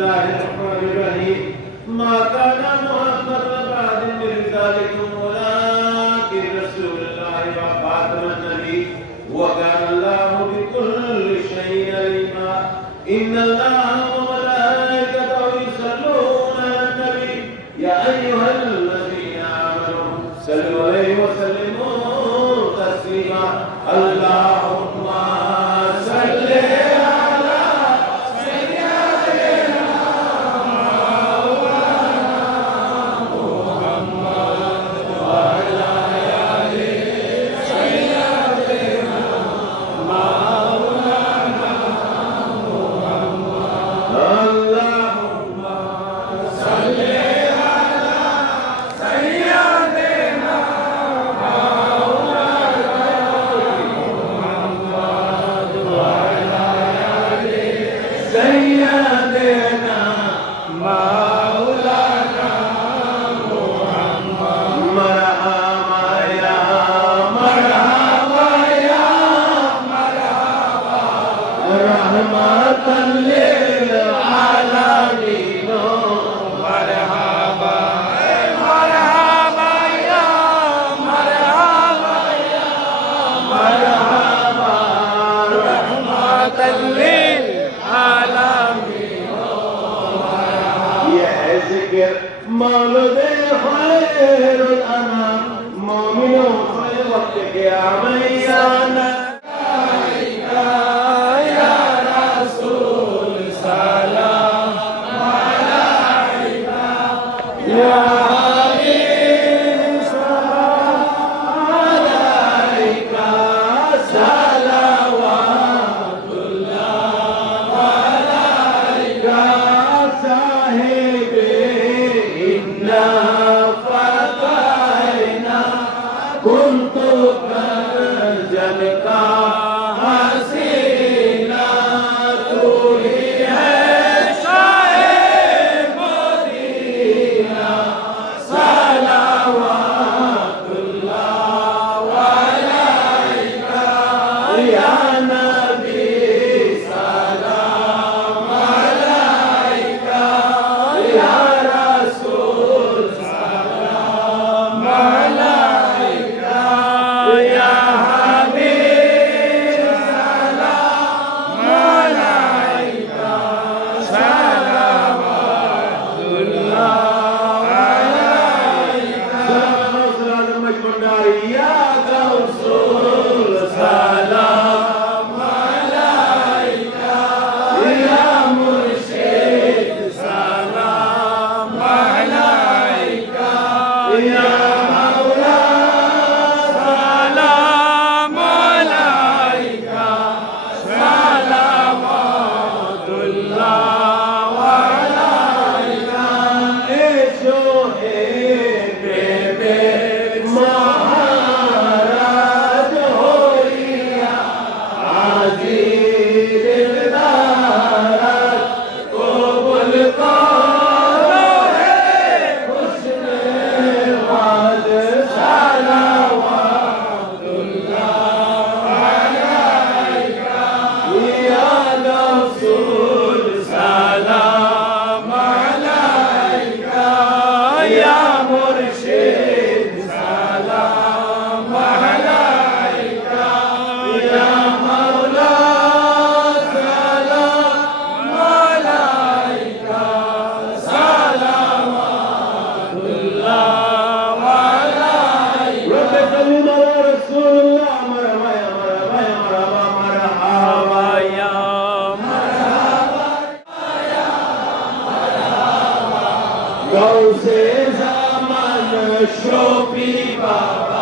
الله الرحمن الرحيم ما كان জিকির মালদের খায়রুল আনাম মুমিনু খায়রুত কে আমাইয়ানা Yeah. 너의 배 রাসূলুল্লাহ আমার ভাই আমার ভাই আমার বাবা আমার হাওয়া মারহাবা মায়া মারহাবা গাউসে জামান শফি বাবা